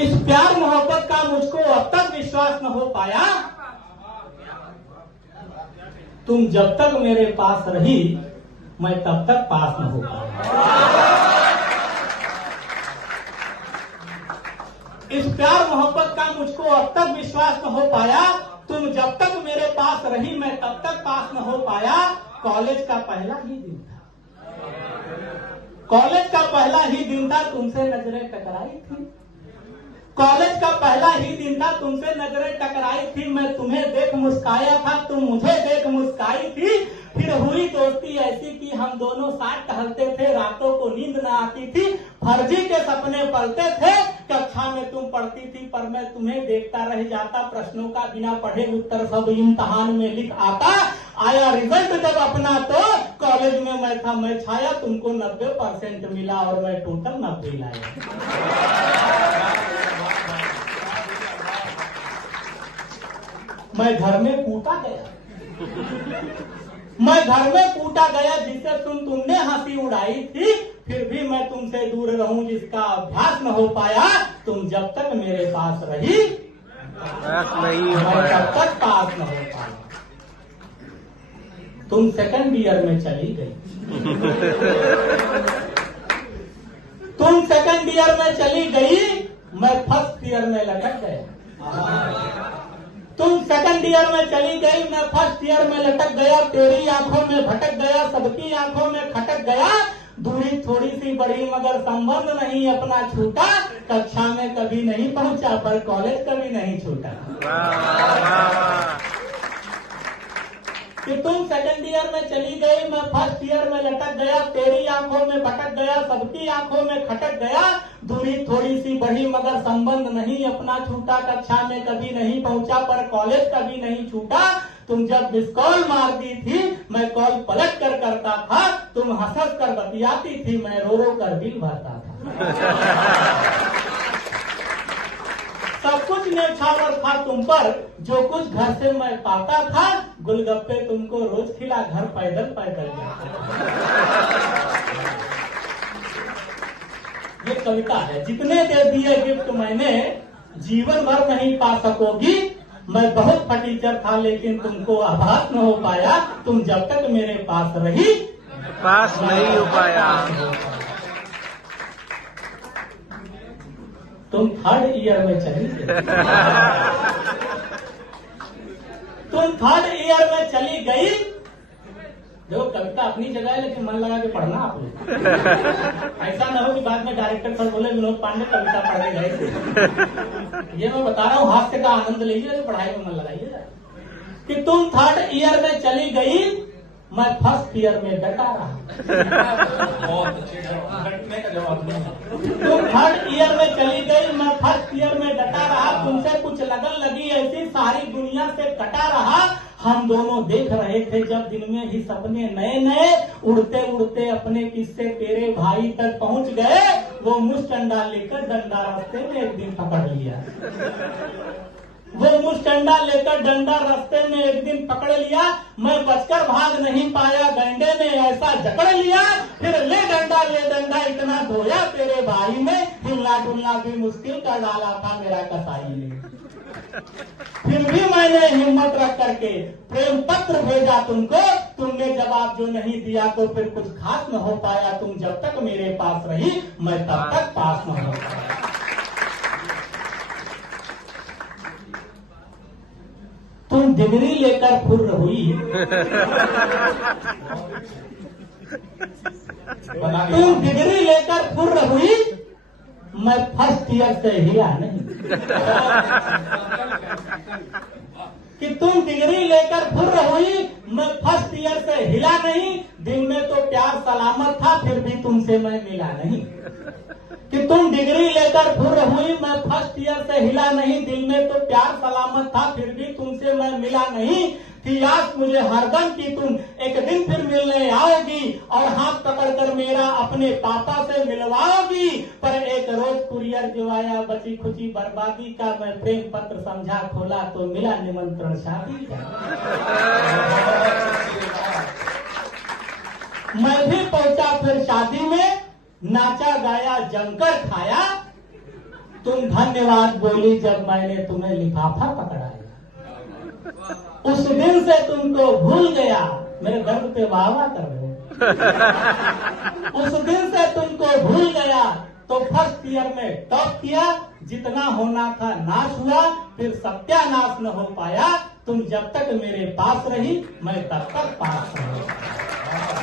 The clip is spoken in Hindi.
इस प्यार मोहब्बत का मुझको अब तक विश्वास न हो पाया, तुम जब तक मेरे पास रही मैं तब तक पास न हो पाया। इस प्यार मोहब्बत का मुझको अब तक विश्वास न हो पाया, तुम जब तक मेरे पास रही मैं तब तक पास न हो पाया। कॉलेज का पहला ही दिन था, कॉलेज का पहला ही दिन था, तुमसे नजरें टकराई थी। कॉलेज का पहला ही दिन था, तुमसे नजरें टकराई थी। मैं तुम्हें देख मुस्काया था, तुम मुझे देख मुस्काई थी। फिर हुई दोस्ती ऐसी कि हम दोनों साथ टहलते थे, रातों को नींद न आती थी, फर्जी के सपने पलते थे। कक्षा में तुम पढ़ती थी पर मैं तुम्हें देखता रह जाता, प्रश्नों का बिना पढ़े उत्तर सब इम्तिहान में लिख आता। आया रिजल्ट जब अपना तो कॉलेज में मैं था मैं छाया, तुमको 90% मिला और मैं टोटल 90 लाया। मैं घर में कूटा गया, मैं घर में कूटा गया जिससे तुमने हंसी उड़ाई थी। फिर भी मैं तुमसे दूर रहूं जिसका अभ्यास न हो पाया। तुम जब तक मेरे पास रही मैं तब तक पास न हो पाया। तुम सेकंड ईयर में चली गई, तुम सेकंड ईयर में चली गई, मैं फर्स्ट ईयर में लटक गया। तुम सेकंड ईयर में चली गई, मैं फर्स्ट ईयर में लटक गया। तेरी आंखों में भटक गया, सबकी आंखों में खटक गया। दूरी थोड़ी सी बढ़ी मगर संबंध नहीं अपना छूटा। कक्षा में कभी नहीं पहुंचा पर कॉलेज कभी नहीं छूटा। कि तुम सेकंड ईयर में चली गई, मैं फर्स्ट ईयर में लटक गया। तेरी आंखों में भटक गया, सबकी आंखों में खटक गया। दूरी थोड़ी सी बढ़ी मगर संबंध नहीं अपना छूटा। कक्षा में कभी नहीं पहुंचा पर कॉलेज कभी नहीं छूटा। तुम जब मिस कॉल मारती थी मैं कॉल पलट कर करता था। तुम हंस कर बतियाती थी, मैं रो रो कर बिल भरता था। सब कुछ न्यौछावर था तुम पर, जो कुछ घर से मैं पाता था। गुलगप्पे तुमको रोज खिला, घर पैदल पैदल जाता। ये कविता है। जितने दे दिए गिफ्ट मैंने जीवन भर नहीं पा सकोगी। मैं बहुत फटीचर था लेकिन तुमको आभास न हो पाया। तुम जब तक मेरे पास रही पास नहीं हो पाया। तुम थर्ड ईयर में चली गई, तुम थर्ड ईयर में चली गई। देखो कविता अपनी जगह है लेकिन मन लगा के पढ़ना आप लोग। ऐसा ना हो कि बाद में डायरेक्टर सर बोले विनोद पांडे कविता पढ़ने गए थे। ये मैं बता रहा हूँ, हास्य का आनंद लीजिए, पढ़ाई में मन लगाइए। कि तुम थर्ड ईयर में चली गई, मैं फर्स्ट ईयर में डटा रहा। बहुत अच्छे डटने का जवाब नहीं। तुम थर्ड ईयर में चली गई, मैं फर्स्ट ईयर में डटा रहा। तुमसे कुछ लगन लगी ऐसी, सारी दुनिया से कटा रहा। हम दोनों देख रहे थे जब दिन में ही सपने नए नए। उड़ते उड़ते अपने किस्से तेरे भाई तक पहुंच गए। वो मुस्टंडा लेकर डंडा रास्ते में एक दिन पकड़ लिया। वो मुस्टंडा लेकर डंडा रास्ते में एक दिन पकड़ लिया। मैं बचकर भाग नहीं पाया, डंडे ने ऐसा जकड़ लिया। फिर ले डंडा इतना धोया तेरे भाई ने। हिलना डुलना भी मुश्किल कर डाला था मेरा कसाई ने। फिर भी मैंने हिम्मत रख करके प्रेम पत्र भेजा तुमको। तुमने जवाब जो नहीं दिया तो फिर कुछ खास न हो पाया। तुम जब तक मेरे पास रही मैं तब तक पास न हो पाया। तुम डिग्री लेकर फुर्र हुई, तुम डिग्री लेकर फुर्र हुई, मैं फर्स्ट ईयर से हिला नहीं। कि तुम डिग्री लेकर फुर्र हुई, मैं फर्स्ट ईयर से हिला नहीं। दिल में तो प्यार सलामत था फिर भी तुमसे मैं मिला नहीं। कि तुम डिग्री लेकर फुर्र हुई, मैं फर्स्ट ईयर से हिला नहीं। दिल में तो प्यार सलामत था फिर भी तुमसे मैं मिला नहीं। थी आस मुझे हरदम की तुम एक दिन फिर मिलने आओगी और हाथ पकड़कर मेरा अपने पापा से मिलवाओगी। पर एक रोज कुरियर जो आया बची खुची बर्बादी का। मैं प्रेम पत्र समझा खोला तो मिला निमंत्रण शादी का। मैं भी पहुंचा फिर शादी में, नाचा गाया जमकर खाया। तुम धन्यवाद बोली जब मैंने तुम्हें लिफाफा पकड़ाया। उस दिन से तुमको भूल गया, मेरे दर्द पे वाह वाह कर रहे हो। उस दिन से तुमको भूल गया, तो फर्स्ट ईयर में टॉप किया, जितना होना था नाश हुआ, फिर सत्यानाश न हो पाया। तुम जब तक मेरे पास रही, मैं तब तक पास रही।